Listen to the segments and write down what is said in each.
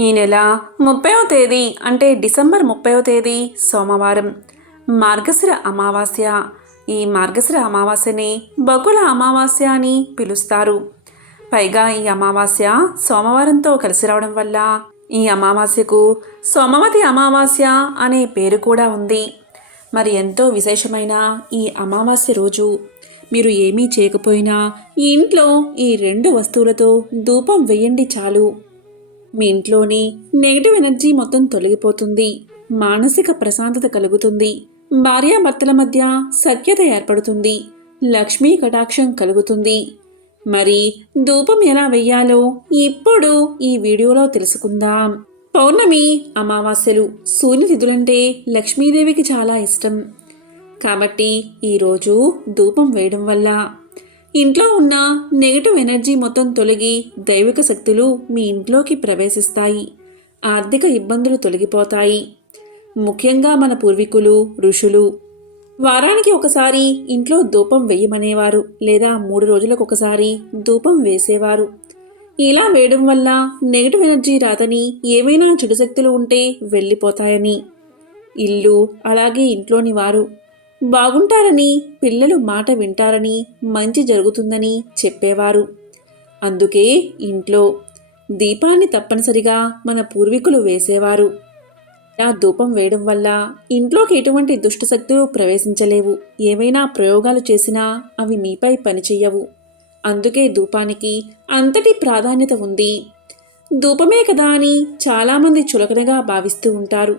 ఈ నెల ముప్పైవ తేదీ అంటే డిసెంబర్ ముప్పైవ తేదీ సోమవారం. మార్గశిర అమావాస్య. ఈ మార్గశిర అమావాస్యని బకుల అమావాస్య అని పిలుస్తారు. పైగా ఈ అమావాస్య సోమవారంతో కలిసి రావడం వల్ల ఈ అమావాస్యకు సోమవతి అమావాస్య అనే పేరు కూడా ఉంది. మరి ఎంతో విశేషమైన ఈ అమావాస్య రోజు. మీరు ఏమీ చేయకపోయినా ఈ ఇంట్లో ఈ రెండు వస్తువులతో ధూపం వేయండి చాలు. మీ ఇంట్లోని నెగిటివ్ ఎనర్జీ మొత్తం తొలగిపోతుంది. మానసిక ప్రశాంతత కలుగుతుంది. భార్యాభర్తల మధ్య సఖ్యత ఏర్పడుతుంది. లక్ష్మీ కటాక్షం కలుగుతుంది. మరి ధూపం ఎలా వెయ్యాలో ఇప్పుడు ఈ వీడియోలో తెలుసుకుందాం. పౌర్ణమి అమావాస్యలు సూర్యతిథులంటే లక్ష్మీదేవికి చాలా ఇష్టం. కాబట్టి ఈరోజు ధూపం వేయడం వల్ల ఇంట్లో ఉన్న నెగటివ్ ఎనర్జీ మొత్తం తొలగి దైవిక శక్తులు మీ ఇంట్లోకి ప్రవేశిస్తాయి. ఆర్థిక ఇబ్బందులు తొలగిపోతాయి. ముఖ్యంగా మన పూర్వీకులు ఋషులు. వారానికి ఒకసారి ఇంట్లో ధూపం వేయమనేవారు లేదా మూడు రోజులకు ఒకసారి ధూపం వేసేవారు. ఇలా వేయడం వల్ల నెగటివ్ ఎనర్జీ రాదని ఏమైనా చెడు శక్తులు ఉంటే వెళ్ళిపోతాయని. ఇల్లు అలాగే ఇంట్లోని వారు. బాగుంటారని పిల్లలు మాట వింటారని మంచి జరుగుతుందని చెప్పేవారు. అందుకే ఇంట్లో దీపాన్ని తప్పనిసరిగా మన పూర్వీకులు వేసేవారు. ఇలా ధూపం వేయడం వల్ల ఇంట్లోకి ఎటువంటి దుష్టశక్తులు ప్రవేశించలేవు. ఏవైనా ప్రయోగాలు చేసినా అవి మీపై పనిచేయవు అందుకే ధూపానికి అంతటి ప్రాధాన్యత ఉంది. ధూపమే కదా అని చాలామంది చులకనగా భావిస్తూ ఉంటారు.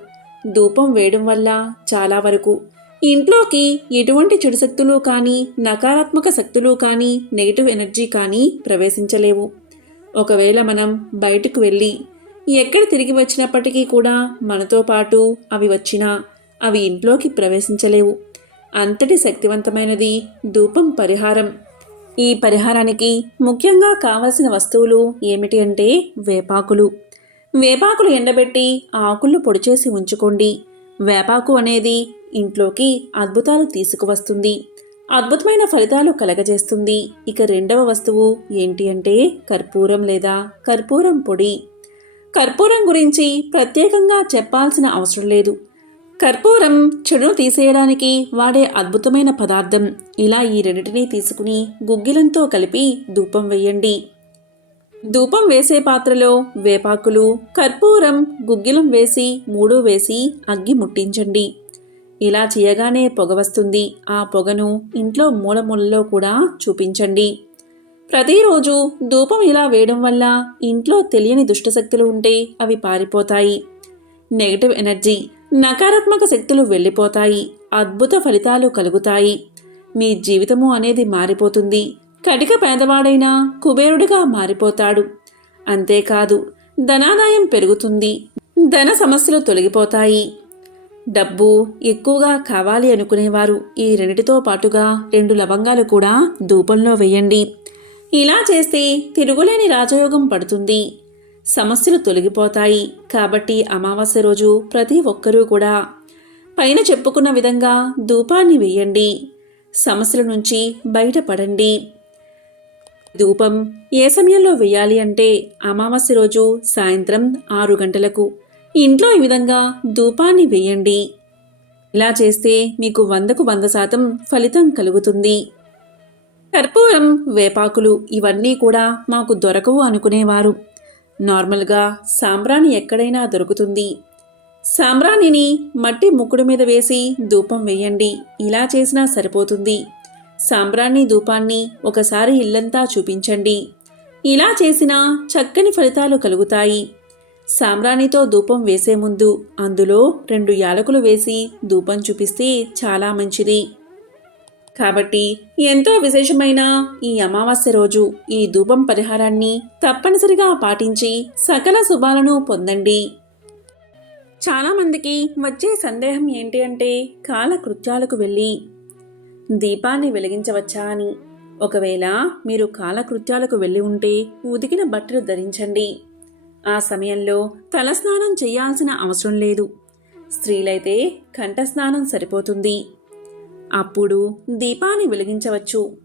ధూపం వేయడం వల్ల చాలా వరకు ఇంట్లోకి ఎటువంటి చెడు శక్తులు కానీ నకారాత్మక శక్తులు కానీ నెగిటివ్ ఎనర్జీ కానీ ప్రవేశించలేవు. ఒకవేళ మనం బయటకు వెళ్ళి ఎక్కడ తిరిగి వచ్చినప్పటికీ కూడా మనతో పాటు అవి వచ్చినా అవి ఇంట్లోకి ప్రవేశించలేవు. అంతటి శక్తివంతమైనది ధూపం పరిహారం. ఈ పరిహారానికి ముఖ్యంగా కావలసిన వస్తువులు ఏమిటి అంటే వేపాకులు. వేపాకులు ఎండబెట్టి ఆకులు పొడిచేసి ఉంచుకోండి. వేపాకు అనేది ఇంట్లోకి అద్భుతాలు తీసుకువస్తుంది. అద్భుతమైన ఫలితాలు కలగజేస్తుంది. ఇక రెండవ వస్తువు ఏంటి అంటే కర్పూరం లేదా కర్పూరం పొడి. కర్పూరం గురించి ప్రత్యేకంగా చెప్పాల్సిన అవసరం లేదు. కర్పూరం చెడును తీసేయడానికి వాడే అద్భుతమైన పదార్థం. ఇలా ఈ రెండింటినీ తీసుకుని గుగ్గిలంతో కలిపి ధూపం వేయండి. ధూపం వేసే పాత్రలో వేపాకులు కర్పూరం గుగ్గిలం వేసి మూడు వేసి అగ్గి ముట్టించండి. ఇలా చేయగానే పొగ వస్తుంది. ఆ పొగను ఇంట్లో మూలమూలలో కూడా చూపించండి. ప్రతిరోజు ధూపం ఇలా వేయడం వల్ల ఇంట్లో తెలియని దుష్టశక్తులు ఉంటే అవి పారిపోతాయి. నెగటివ్ ఎనర్జీ నకారాత్మక శక్తులు వెళ్ళిపోతాయి. అద్భుత ఫలితాలు కలుగుతాయి. మీ జీవితము అనేది మారిపోతుంది. కటిక పేదవాడైనా కుబేరుడిగా మారిపోతాడు. అంతేకాదు ధనాదాయం పెరుగుతుంది. ధన సమస్యలు తొలగిపోతాయి. డబ్బు ఎక్కువగా కావాలి అనుకునేవారు. ఈ రెండిటితో పాటుగా రెండు లవంగాలు కూడా ధూపంలో వేయండి. ఇలా చేస్తే తిరుగులేని రాజయోగం పడుతుంది. సమస్యలు తొలగిపోతాయి. కాబట్టి అమావాస్య రోజు ప్రతి ఒక్కరూ కూడా పైన చెప్పుకున్న విధంగా ధూపాన్ని వేయండి. సమస్యల నుంచి బయటపడండి. ధూపం ఏ సమయంలో వేయాలి అంటే అమావాస్య రోజు సాయంత్రం ఆరు గంటలకు. ఇంట్లో ఈ విధంగా ధూపాన్ని వేయండి. ఇలా చేస్తే మీకు వందకు వంద శాతం ఫలితం కలుగుతుంది. కర్పూరం వేపాకులు ఇవన్నీ కూడా మాకు దొరకవు అనుకునేవారు. నార్మల్గా సాంబ్రాణి ఎక్కడైనా దొరుకుతుంది. సాంబ్రాణిని మట్టి ముక్కుడు మీద వేసి ధూపం వేయండి. ఇలా చేసినా సరిపోతుంది. సాంబ్రాణి ధూపాన్ని ఒకసారి ఇల్లంతా చూపించండి. ఇలా చేసినా చక్కని ఫలితాలు కలుగుతాయి. సాంబ్రాణితో ధూపం వేసే ముందు అందులో రెండు యాలకులు వేసి ధూపం చూపిస్తే చాలా మంచిది. కాబట్టి ఎంతో విశేషమైన ఈ అమావాస్య రోజు ఈ ధూపం పరిహారాన్ని తప్పనిసరిగా పాటించి సకల శుభాలను పొందండి. చాలామందికి వచ్చే సందేహం ఏంటి అంటే కాలకృత్యాలకు వెళ్ళి దీపాన్ని వెలిగించవచ్చా అని. ఒకవేళ మీరు కాలకృత్యాలకు వెళ్ళి ఉంటే ఉదికిన బట్టలు ధరించండి. ఆ సమయంలో తలస్నానం చేయాల్సిన అవసరం లేదు. స్త్రీలైతే కంఠస్నానం సరిపోతుంది. అప్పుడు దీపాన్ని వెలిగించవచ్చు.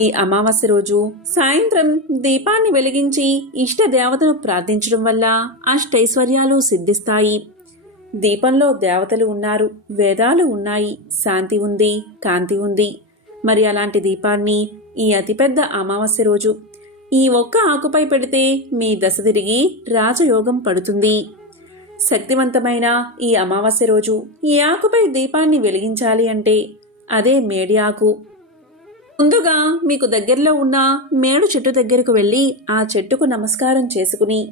ఈ అమావాస్య రోజు సాయంత్రం దీపాన్ని వెలిగించి ఇష్ట దేవతను ప్రార్థించడం వల్ల అష్టైశ్వర్యాలు సిద్ధిస్తాయి. దీపంలో దేవతలు ఉన్నారు వేదాలు ఉన్నాయి శాంతి ఉంది కాంతి ఉంది. మరి అలాంటి దీపాన్ని ఈ అతిపెద్ద అమావాస్య రోజు ఈ ఒక్క ఆకుపై పెడితే మీ దశ తిరిగి రాజయోగం పడుతుంది. శక్తివంతమైన ఈ అమావాస్య రోజు ఈ ఆకుపై దీపాన్ని వెలిగించాలి అంటే అదే మేడి ఆకు. ముందుగా మీకు దగ్గరలో ఉన్న మేడు చెట్టు దగ్గరకు వెళ్ళి ఆ చెట్టుకు నమస్కారం చేసుకుని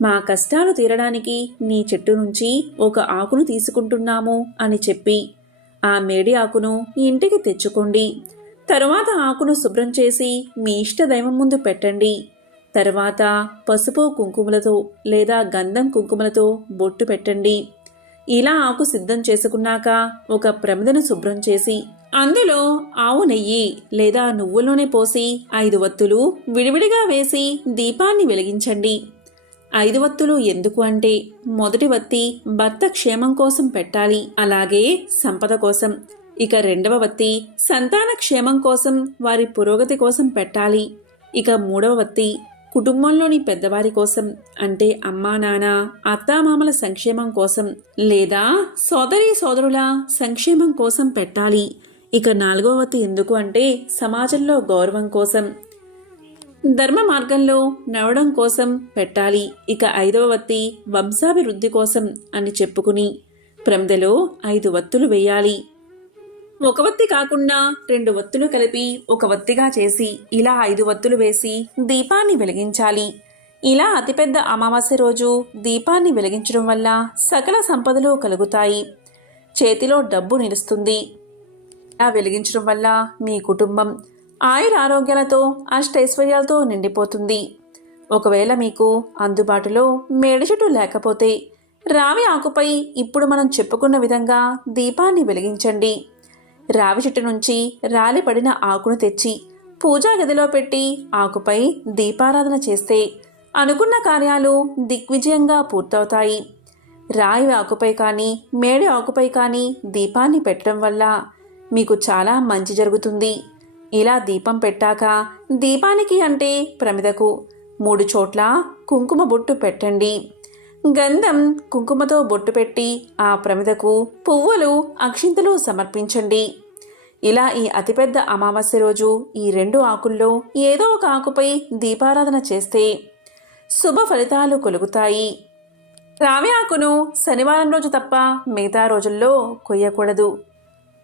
మా కష్టాలు తీరడానికి నీ చెట్టు నుంచి ఒక ఆకును తీసుకుంటున్నాము అని చెప్పి ఆ మేడి ఆకును ఇంటికి తెచ్చుకోండి. తరువాత ఆకును శుభ్రం చేసి మీ ఇష్ట దైవం ముందు పెట్టండి. తర్వాత పసుపు కుంకుమలతో లేదా గంధం కుంకుమలతో బొట్టు పెట్టండి. ఇలా ఆకు సిద్ధం చేసుకున్నాక ఒక ప్రమిదను శుభ్రం చేసి అందులో ఆవు నెయ్యి లేదా నువ్వుల నూనె పోసి ఐదు వత్తులు విడివిడిగా వేసి దీపాన్ని వెలిగించండి. ఐదు వత్తులు ఎందుకు అంటే మొదటి వత్తి భర్త క్షేమం కోసం పెట్టాలి అలాగే సంపద కోసం. ఇక రెండవ వత్తి సంతాన క్షేమం కోసం వారి పురోగతి కోసం పెట్టాలి. ఇక మూడవ వత్తి కుటుంబంలోని పెద్దవారి కోసం అంటే అమ్మా నాన్న అత్తామామల సంక్షేమం కోసం లేదా సోదరి సోదరుల సంక్షేమం కోసం పెట్టాలి. ఇక నాలుగవ వత్తి ఎందుకు అంటే సమాజంలో గౌరవం కోసం ధర్మ మార్గంలో నడవడం కోసం పెట్టాలి. ఇక ఐదవ వత్తి వంశాభివృద్ధి కోసం అని చెప్పుకుని ప్రమిదలో ఐదు వత్తులు వేయాలి. ఒక వత్తి కాకుండా రెండు వత్తులు కలిపి ఒక వత్తిగా చేసి ఇలా ఐదు వత్తులు వేసి దీపాన్ని వెలిగించాలి. ఇలా అతిపెద్ద అమావాస్య రోజు దీపాన్ని వెలిగించడం వల్ల సకల సంపదలు కలుగుతాయి. చేతిలో డబ్బు నిలుస్తుంది. ఇలా వెలిగించడం వల్ల మీ కుటుంబం ఆయుర ఆరోగ్యాలతో అష్టైశ్వర్యాలతో నిండిపోతుంది. ఒకవేళ మీకు అందుబాటులో మేడి చెట్టు లేకపోతే రావి ఆకుపై ఇప్పుడు మనం చెప్పుకున్న విధంగా దీపాన్ని వెలిగించండి. రావి చెట్టు నుంచి రాలిపడిన ఆకును తెచ్చి పూజా గదిలో పెట్టి ఆకుపై దీపారాధన చేస్తే అనుకున్న కార్యాలు దిగ్విజయంగా పూర్తవుతాయి. రాయి ఆకుపై కానీ మేడి ఆకుపై కానీ దీపాన్ని పెట్టడం వల్ల మీకు చాలా మంచి జరుగుతుంది. ఇలా దీపం పెట్టాక దీపానికి అంటే ప్రమిదకు మూడు చోట్ల కుంకుమ బొట్టు పెట్టండి. గంధం కుంకుమతో బొట్టు పెట్టి ఆ ప్రమిదకు పువ్వులు అక్షింతలు సమర్పించండి. ఇలా ఈ అతిపెద్ద అమావాస్య రోజు ఈ రెండు ఆకుల్లో ఏదో ఒక ఆకుపై దీపారాధన చేస్తే శుభ ఫలితాలు కొలుగుతాయి. రావి ఆకును శనివారం రోజు తప్ప మిగతా రోజుల్లో కొయ్యకూడదు.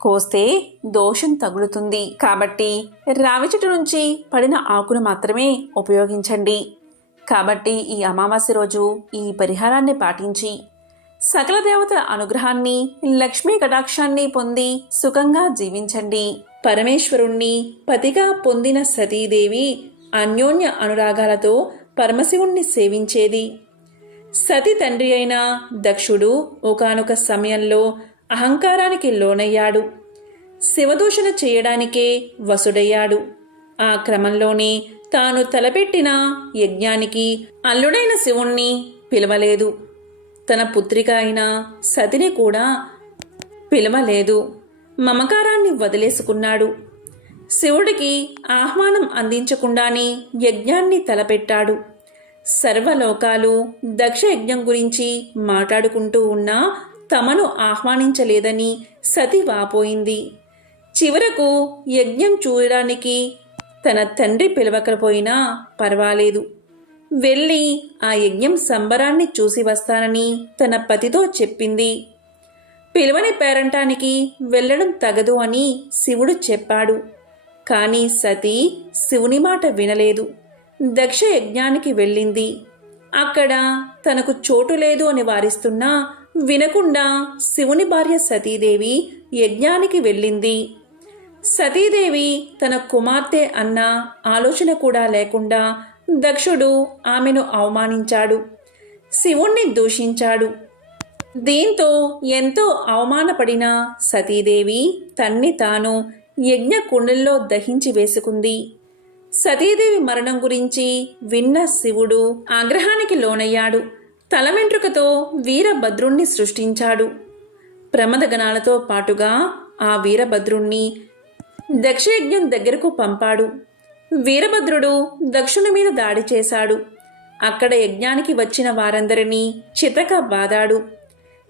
కోస్తే దోషం తగులుతుంది. కాబట్టి రావి చెట్టు నుంచి పడిన ఆకును మాత్రమే ఉపయోగించండి. కాబట్టి ఈ అమావాస్య రోజు ఈ పరిహారాన్ని పాటించి సకల దేవతల అనుగ్రహాన్ని లక్ష్మీ కటాక్షాన్ని పొంది సుఖంగా జీవించండి. పరమేశ్వరుణ్ణి పతిగా పొందిన సతీదేవి అన్యోన్య అనురాగాలతో పరమశివుణ్ణి సేవించేది. సతి తండ్రి అయిన దక్షుడు ఒకానొక సమయంలో అహంకారానికి లోనయ్యాడు. శివదూషణ చేయడానికే వసుడయ్యాడు. ఆ క్రమంలోనే తాను తలపెట్టిన యజ్ఞానికి అల్లుడైన శివుణ్ణి పిలవలేదు. తన పుత్రిక అయిన సతిని కూడా పిలవలేదు. మమకారాన్ని వదిలేసుకున్నాడు. శివుడికి ఆహ్వానం అందించకుండానే యజ్ఞాన్ని తలపెట్టాడు. సర్వలోకాలు దక్ష యజ్ఞం గురించి మాట్లాడుకుంటూ ఉన్నా తమను ఆహ్వానించలేదని సతి వాపోయింది. చివరకు యజ్ఞం చూడడానికి తన తండ్రి పిలవకపోయినా పర్వాలేదు. వెళ్ళి ఆ యజ్ఞం సంబరాన్ని చూసి వస్తానని తన పతితో చెప్పింది. పిలవని పేరంటానికి వెళ్ళడం తగదు అని శివుడు చెప్పాడు. కానీ సతీ శివుని మాట వినలేదు. దక్ష యజ్ఞానికి వెళ్ళింది. అక్కడ తనకు చోటు లేదు అని వారిస్తున్నా వినకుండా శివుని భార్య సతీదేవి యజ్ఞానికి వెళ్ళింది. సతీదేవి తన కుమార్తె అన్న ఆలోచన కూడా లేకుండా దక్షుడు ఆమెను అవమానించాడు. శివుణ్ణి దూషించాడు. దీంతో ఎంతో అవమానపడిన సతీదేవి తన్ని తాను యజ్ఞ కుండల్లో దహించి వేసుకుంది. సతీదేవి మరణం గురించి విన్న శివుడు ఆగ్రహానికి లోనయ్యాడు. తల వెంట్రుకతో వీరభద్రుణ్ణి సృష్టించాడు. ప్రమదగణాలతో పాటుగా ఆ వీరభద్రుణ్ణి దక్షయజ్ఞం దగ్గరకు పంపాడు. వీరభద్రుడు దక్షుని మీద దాడి చేశాడు. అక్కడ యజ్ఞానికి వచ్చిన వారందరినీ చితక బాదాడు.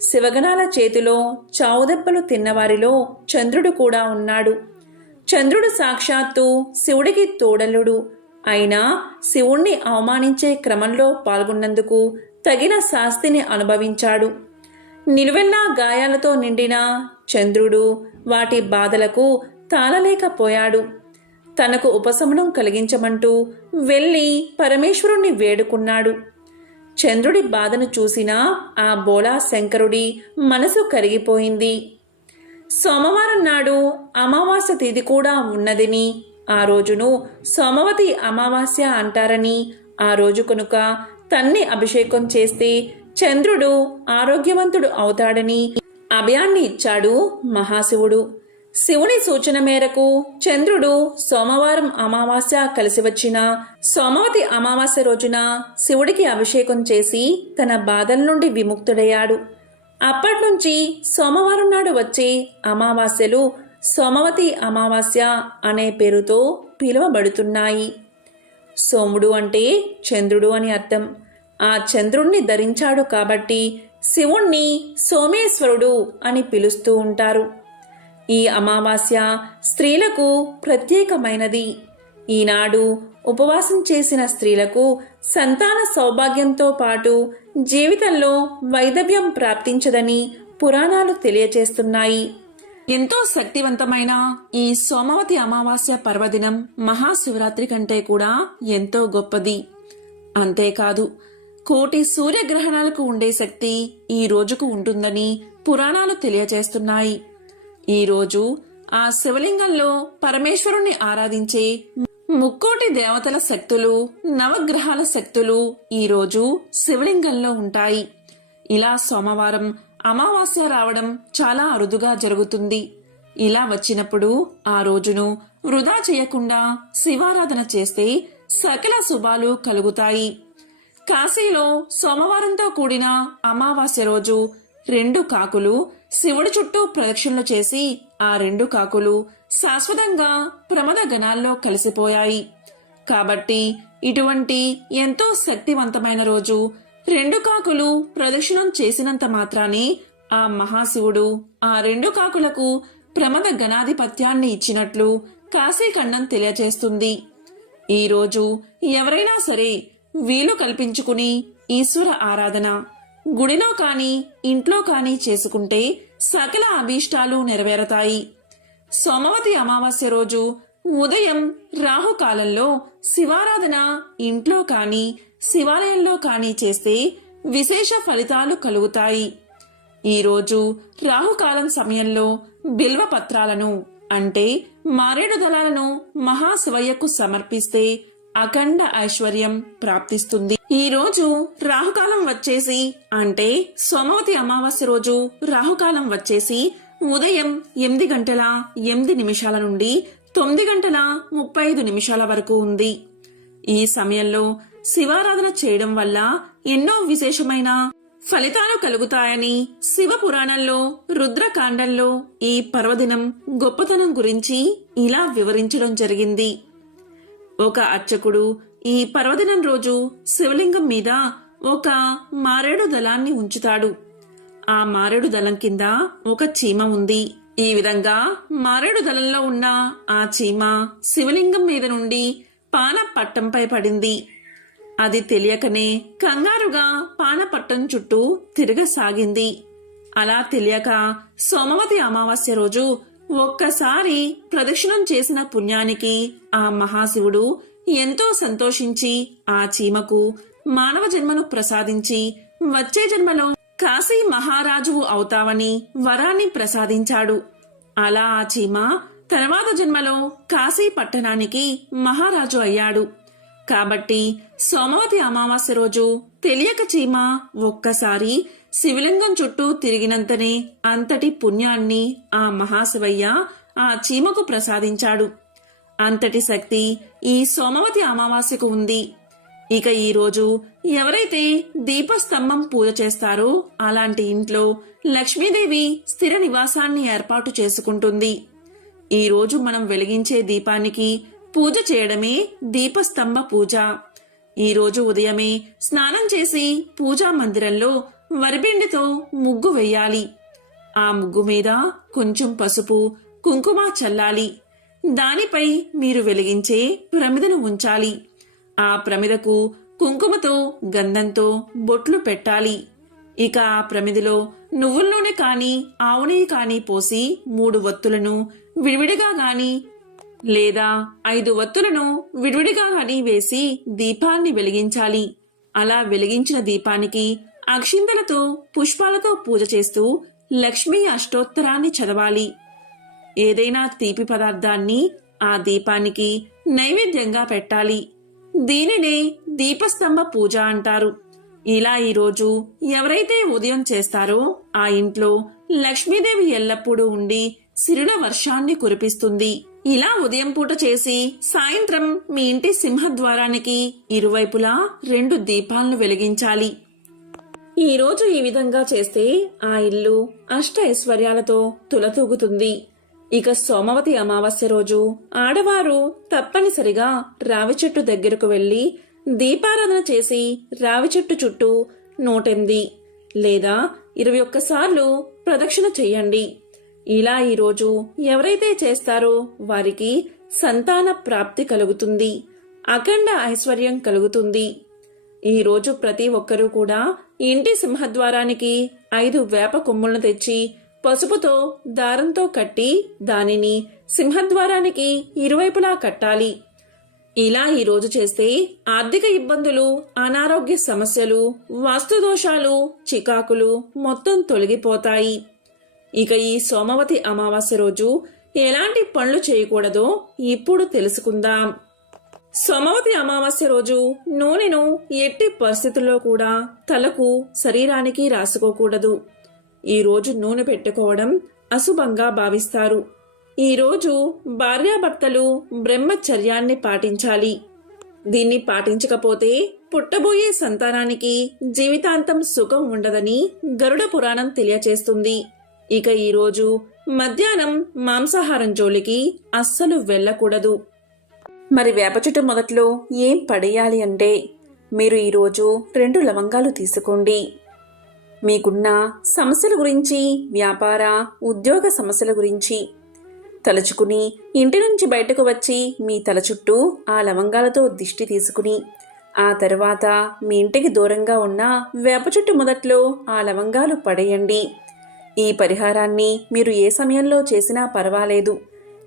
శివగణాల చేతిలో చావుదెబ్బలు తిన్నవారిలో చంద్రుడు కూడా ఉన్నాడు. చంద్రుడు సాక్షాత్తు శివుడికి తోడలుడు అయినా శివుణ్ణి అవమానించే క్రమంలో పాల్గొన్నందుకు తగిన శాస్తిని అనుభవించాడు. నిలువెల్లా గాయాలతో నిండిన చంద్రుడు వాటి బాధలకు తాళలేకపోయాడు. తనకు ఉపశమనం కలిగించమంటూ వెళ్ళి పరమేశ్వరుణ్ణి వేడుకున్నాడు. చంద్రుడి బాధను చూసిన ఆ బోలా శంకరుడి మనసు కరిగిపోయింది. సోమవారం నాడు అమావాస్య తిథి కూడా ఉన్నదని ఆ రోజును సోమవతి అమావాస్య అంటారని ఆ రోజు కనుక తన్ని అభిషేకం చేస్తే చంద్రుడు ఆరోగ్యవంతుడు అవుతాడని అభయాన్ని ఇచ్చాడు మహాశివుడు. శివుని సూచన మేరకు చంద్రుడు సోమవారం అమావాస్య కలిసి వచ్చిన సోమవతి అమావాస్య రోజున శివుడికి అభిషేకం చేసి తన బాధల నుండి విముక్తుడయ్యాడు. అప్పట్నుంచి సోమవారం నాడు వచ్చే అమావాస్యలు సోమవతి అమావాస్య అనే పేరుతో పిలువబడుతున్నాయి. సోముడు అంటే చంద్రుడు అని అర్థం. ఆ చంద్రుణ్ణి ధరించాడు కాబట్టి శివుణ్ణి సోమేశ్వరుడు అని పిలుస్తూ ఉంటారు. ఈ అమావాస్య స్త్రీలకు ప్రత్యేకమైనది. ఈనాడు ఉపవాసం చేసిన స్త్రీలకు సంతాన సౌభాగ్యంతో పాటు జీవితంలో వైదవ్యం ప్రాప్తించదని పురాణాలు తెలియచేస్తున్నాయి. ఎంతో శక్తివంతమైన ఈ సోమవతి అమావాస్య పర్వదినం మహాశివరాత్రి కంటే కూడా ఎంతో గొప్పది. అంతేకాదు కోటి సూర్యగ్రహణాలకు ఉండే శక్తి ఈ రోజుకు ఉంటుందని పురాణాలు తెలియచేస్తున్నాయి. ఈ రోజు ఆ శివలింగంలో పరమేశ్వరుణ్ణి ఆరాధించే ముక్కోటి దేవతల శక్తులు నవగ్రహాల శక్తులు ఈ రోజు శివలింగంలో ఉంటాయి. ఇలా సోమవారం అమావాస్య రావడం చాలా అరుదుగా జరుగుతుంది. ఇలా వచ్చినప్పుడు ఆ రోజును వృధా చేయకుండా శివారాధన చేస్తే సకల శుభాలు కలుగుతాయి. కాశీలో సోమవారంతో కూడిన అమావాస్య రోజు రెండు కాకులు శివుడి చుట్టూ ప్రదక్షిణలు చేసి ఆ రెండు కాకులు శాశ్వతంగా ప్రమద గణాల్లో కలిసిపోయాయి. కాబట్టి ఇటువంటి ఎంతో శక్తివంతమైన రోజు రెండు కాకులు ప్రదక్షిణం చేసినంత మాత్రానే ఆ మహాశివుడు ఆ రెండు కాకులకు ప్రమద గణాధిపత్యాన్ని ఇచ్చినట్లు కాశీఖండం తెలియజేస్తుంది ఈ రోజు ఎవరైనా సరే వీలు కల్పించుకుని ఈశ్వర ఆరాధన గుడిలో కాని ఇంట్లో కాని చేసుకుంటే సకల అభీష్టాలు నెరవేరతాయి. సోమవతి అమావాస్య రోజు ఉదయం రాహుకాలంలో శివారాధన ఇంట్లో కాని శివాలయంలో కాని చేస్తే విశేష ఫలితాలు కలుగుతాయి. ఈరోజు రాహుకాలం సమయంలో బిల్వ పత్రాలను అంటే మారేడు దళాలను మహాశివయ్యకు సమర్పిస్తే అఖండ ఐశ్వర్యం ప్రాప్తిస్తుంది. ఈ రోజు రాహుకాలం వచ్చేసి అంటే సోమవతి అమావాస్య రోజు రాహుకాలం వచ్చేసి ఉదయం ఎనిమిది గంటల ఎనిమిది నిమిషాల నుండి తొమ్మిది గంటల ముప్పై ఐదు నిమిషాల వరకు ఉంది. ఈ సమయంలో శివారాధన చేయడం వల్ల ఎన్నో విశేషమైన ఫలితాలు కలుగుతాయని శివ పురాణంలో రుద్రకాండంలో ఈ పర్వదినం గొప్పతనం గురించి ఇలా వివరించడం జరిగింది. ఒక అర్చకుడు ఈ పర్వదినం రోజు శివలింగం మీద ఒక మారేడు దళాన్ని ఉంచుతాడు. ఆ మారేడు దళం కింద ఒక చీమ ఉంది. ఈ విధంగా మారేడు దళంలో ఉన్న ఆ చీమ శివలింగం మీద నుండి పాన పట్టంపై పడింది. అది తెలియకనే కంగారుగా పానపట్టం చుట్టూ తిరగసాగింది. అలా తెలియక సోమవతి అమావాస్య రోజు ఒక్కసారి ప్రదక్షిణం చేసిన పుణ్యానికి ఆ మహాశివుడు ఎంతో సంతోషించి ఆ చీమకు మానవ జన్మను ప్రసాదించి వచ్చే జన్మలో కాశీ మహారాజువు అవుతావని వరాన్ని ప్రసాదించాడు. అలా ఆ చీమ తర్వాత జన్మలో కాశీ పట్టణానికి మహారాజు అయ్యాడు. కాబట్టి సోమవతి అమావాస్య రోజు తెలియక చీమ ఒక్కసారి శివలింగం చుట్టూ తిరిగినంతనే అంతటి పుణ్యాన్ని ఆ మహాశివయ్య ఆ చీమకు ప్రసాదించాడు. అంతటి శక్తి ఈ సోమవతి అమావాస్యకు ఉంది. ఇక ఈరోజు ఎవరైతే దీపస్తంభం పూజ చేస్తారో అలాంటి ఇంట్లో లక్ష్మీదేవి స్థిర నివాసాన్ని ఏర్పాటు చేసుకుంటుంది. ఈరోజు మనం వెలిగించే దీపానికి పూజ చేయడమే దీపస్తంభ పూజ. ఈరోజు ఉదయమే స్నానం చేసి పూజా మందిరంలో వరిపిండితో ముగ్గు వెయ్యాలి ఆ ముగ్గు మీద కొంచెం పసుపు కుంకుమ చల్లాలి. దానిపై మీరు వెలిగించే ప్రమిదను ఉంచాలి. ఆ ప్రమిదకు కుంకుమతో గంధంతో బొట్లు పెట్టాలి. ఇక ఆ ప్రమిదిలో నువ్వుల నూనె కానీ ఆవు నెయ్యి పోసి మూడు వత్తులను విడివిడిగా గాని లేదా ఐదు వత్తులను విడివిడిగా కానీ వేసి దీపాన్ని వెలిగించాలి. అలా వెలిగించిన దీపానికి అక్షింతలతో పుష్పాలతో పూజ చేస్తూ లక్ష్మీ అష్టోత్తరాన్ని చదవాలి. ఏదైనా తీపి పదార్థాన్ని ఆ దీపానికి నైవేద్యంగా పెట్టాలి. దీనినే దీపస్తంభ పూజ అంటారు. ఇలా ఈరోజు ఎవరైతే ఉదయం చేస్తారో ఆ ఇంట్లో లక్ష్మీదేవి ఎల్లప్పుడూ ఉండి సిరుల వర్షాన్ని కురిపిస్తుంది. ఇలా ఉదయం పూట చేసి సాయంత్రం మీ ఇంటి సింహద్వారానికి ఇరువైపులా రెండు దీపాలను వెలిగించాలి. ఈరోజు ఈ విధంగా చేస్తే ఆ ఇల్లు అష్ట ఐశ్వర్యాలతో తులతూగుతుంది. ఇక సోమవతి అమావాస్య రోజు ఆడవారు తప్పనిసరిగా రావి చెట్టు దగ్గరకు వెళ్ళి దీపారాధన చేసి రావి చెట్టు చుట్టూ నూటెనిమిది లేదా ఇరవై ఒక్కసార్లు ప్రదక్షిణ చెయ్యండి ఇలా ఈరోజు ఎవరైతే చేస్తారో వారికి సంతాన ప్రాప్తి కలుగుతుంది అఖండ ఐశ్వర్యం కలుగుతుంది. ఈరోజు ప్రతి ఒక్కరూ కూడా ఇంటి సింహద్వారానికి ఐదు వేప కొమ్ములను తెచ్చి పసుపుతో దారంతో కట్టి దానిని సింహద్వారానికి ఇరువైపులా కట్టాలి. ఇలా ఈరోజు చేస్తే ఆర్థిక ఇబ్బందులు అనారోగ్య సమస్యలు వాస్తు దోషాలు చికాకులు మొత్తం తొలగిపోతాయి. ఇక ఈ సోమవతి అమావాస్య రోజు ఎలాంటి పనులు చేయకూడదో ఇప్పుడు తెలుసుకుందాం. సోమవతి అమావాస్య రోజు నూనెను ఎట్టి పరిస్థితుల్లో కూడా తలకు శరీరానికి రాసుకోకూడదు. ఈ రోజు నూనె పెట్టుకోవడం అశుభంగా భావిస్తారు. ఈ రోజు భార్యాభర్తలు బ్రహ్మచర్యాన్ని పాటించాలి. దీన్ని పాటించకపోతే పుట్టబోయే సంతానానికి జీవితాంతం సుఖం ఉండదని గరుడ పురాణం తెలియచేస్తుంది. ఇక ఈరోజు మధ్యాహ్నం మాంసాహారం జోలికి అస్సలు వెళ్ళకూడదు. మరి వేప చెట్టు మొదట్లో ఏం పడేయాలి అంటే? మీరు ఈరోజు రెండు లవంగాలు తీసుకోండి. మీకున్న సమస్యల గురించి వ్యాపార ఉద్యోగ సమస్యల గురించి తలుచుకుని ఇంటి నుంచి బయటకు వచ్చి మీ తల చుట్టూ ఆ లవంగాలతో దిష్టి తీసుకుని ఆ తర్వాత మీ ఇంటికి దూరంగా ఉన్న వేప చెట్టు మొదట్లో ఆ లవంగాలు పడేయండి. ఈ పరిహారాన్ని మీరు ఏ సమయంలో చేసినా పర్వాలేదు.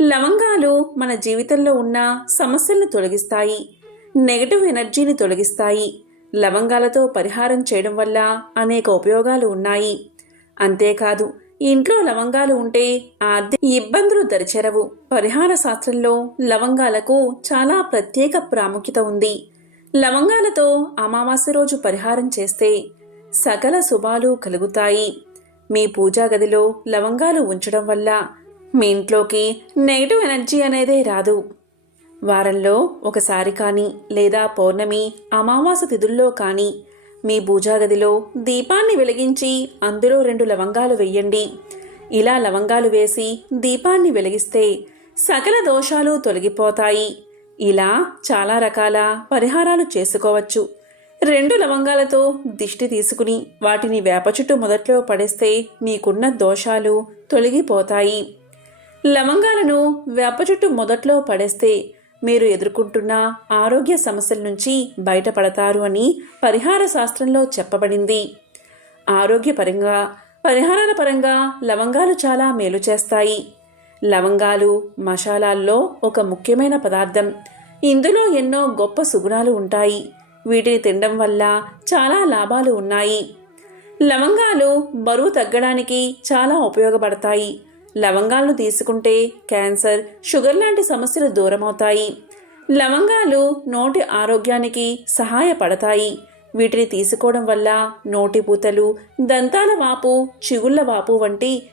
లవంగాలు మన జీవితంలో ఉన్న సమస్యలను తొలగిస్తాయి నెగటివ్ ఎనర్జీని తొలగిస్తాయి. లవంగాలతో పరిహారం చేయడం వల్ల అనేక ఉపయోగాలు ఉన్నాయి. అంతేకాదు ఇంట్లో లవంగాలు ఉంటే ఆర్థిక ఇబ్బందులు దరిచేరవు. పరిహార శాస్త్రంలో లవంగాలకు చాలా ప్రత్యేక ప్రాముఖ్యత ఉంది. లవంగాలతో అమావాస్య రోజు పరిహారం చేస్తే సకల శుభాలు కలుగుతాయి. మీ పూజా గదిలో లవంగాలు ఉంచడం వల్ల మీ ఇంట్లోకి నెగిటివ్ ఎనర్జీ అనేదే రాదు. వారంలో ఒకసారి కానీ లేదా పౌర్ణమి అమావాస తిథుల్లో కానీ మీ పూజాగదిలో దీపాన్ని వెలిగించి అందులో రెండు లవంగాలు వెయ్యండి. ఇలా లవంగాలు వేసి దీపాన్ని వెలిగిస్తే సకల దోషాలు తొలగిపోతాయి. ఇలా చాలా రకాల పరిహారాలు చేసుకోవచ్చు. రెండు లవంగాలతో దిష్టి తీసుకుని వాటిని వేప చుట్టూ మొదట్లో పడేస్తే మీకున్న దోషాలు తొలగిపోతాయి. లవంగాలను వేప చుట్టూ మొదట్లో పడేస్తే మీరు ఎదుర్కొంటున్న ఆరోగ్య సమస్యల నుంచి బయటపడతారు అని పరిహార శాస్త్రంలో చెప్పబడింది. ఆరోగ్యపరంగా పరిహారాల పరంగా లవంగాలు చాలా మేలు చేస్తాయి. లవంగాలు మసాలాల్లో ఒక ముఖ్యమైన పదార్థం. ఇందులో ఎన్నో గొప్ప సుగుణాలు ఉంటాయి. వీటిని తినడం వల్ల చాలా లాభాలు ఉన్నాయి. లవంగాలు బరువు తగ్గడానికి చాలా ఉపయోగపడతాయి. లవంగాలను తీసుకుంటే క్యాన్సర్ షుగర్ లాంటి సమస్యలు దూరమవుతాయి. లవంగాలు నోటి ఆరోగ్యానికి సహాయపడతాయి. వీటిని తీసుకోవడం వల్ల నోటి పూతలు దంతాల వాపు చిగుళ్ళ వాపు వంటి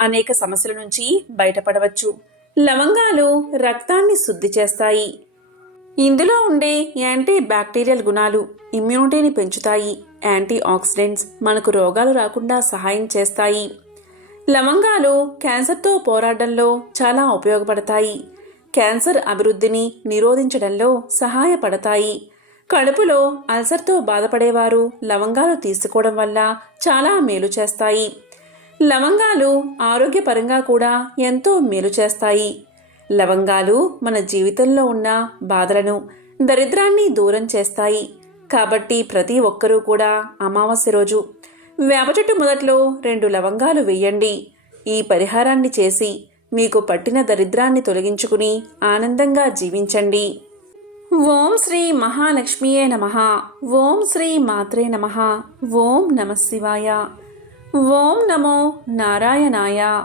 అనేక సమస్యల నుంచి బయటపడవచ్చు. లవంగాలు రక్తాన్ని శుద్ధి చేస్తాయి. ఇందులో ఉండే యాంటీ బ్యాక్టీరియల్ గుణాలు ఇమ్యూనిటీని పెంచుతాయి. యాంటీ ఆక్సిడెంట్స్ మనకు రోగాలు రాకుండా సహాయం చేస్తాయి. లవంగాలు క్యాన్సర్తో పోరాడడంలో చాలా ఉపయోగపడతాయి. క్యాన్సర్ అభివృద్ధిని నిరోధించడంలో సహాయపడతాయి. కడుపులో అల్సర్తో బాధపడేవారు లవంగాలు తీసుకోవడం వల్ల చాలా మేలు చేస్తాయి. లవంగాలు ఆరోగ్యపరంగా కూడా ఎంతో మేలు చేస్తాయి. లవంగాలు మన జీవితంలో ఉన్న బాధలను దరిద్రాన్ని దూరం చేస్తాయి. కాబట్టి ప్రతి ఒక్కరూ కూడా అమావాస్య రోజు వేప చెట్టు మొదట్లో రెండు లవంగాలు వేయండి. ఈ పరిహారాన్ని చేసి మీకు పట్టిన దరిద్రాన్ని తొలగించుకుని ఆనందంగా జీవించండి. ఓం శ్రీ మహాలక్ష్మియే నమ. ఓం శ్రీ మాత్రే నమ. ఓం నమ శివాయ. ఓం నమో నారాయణాయ.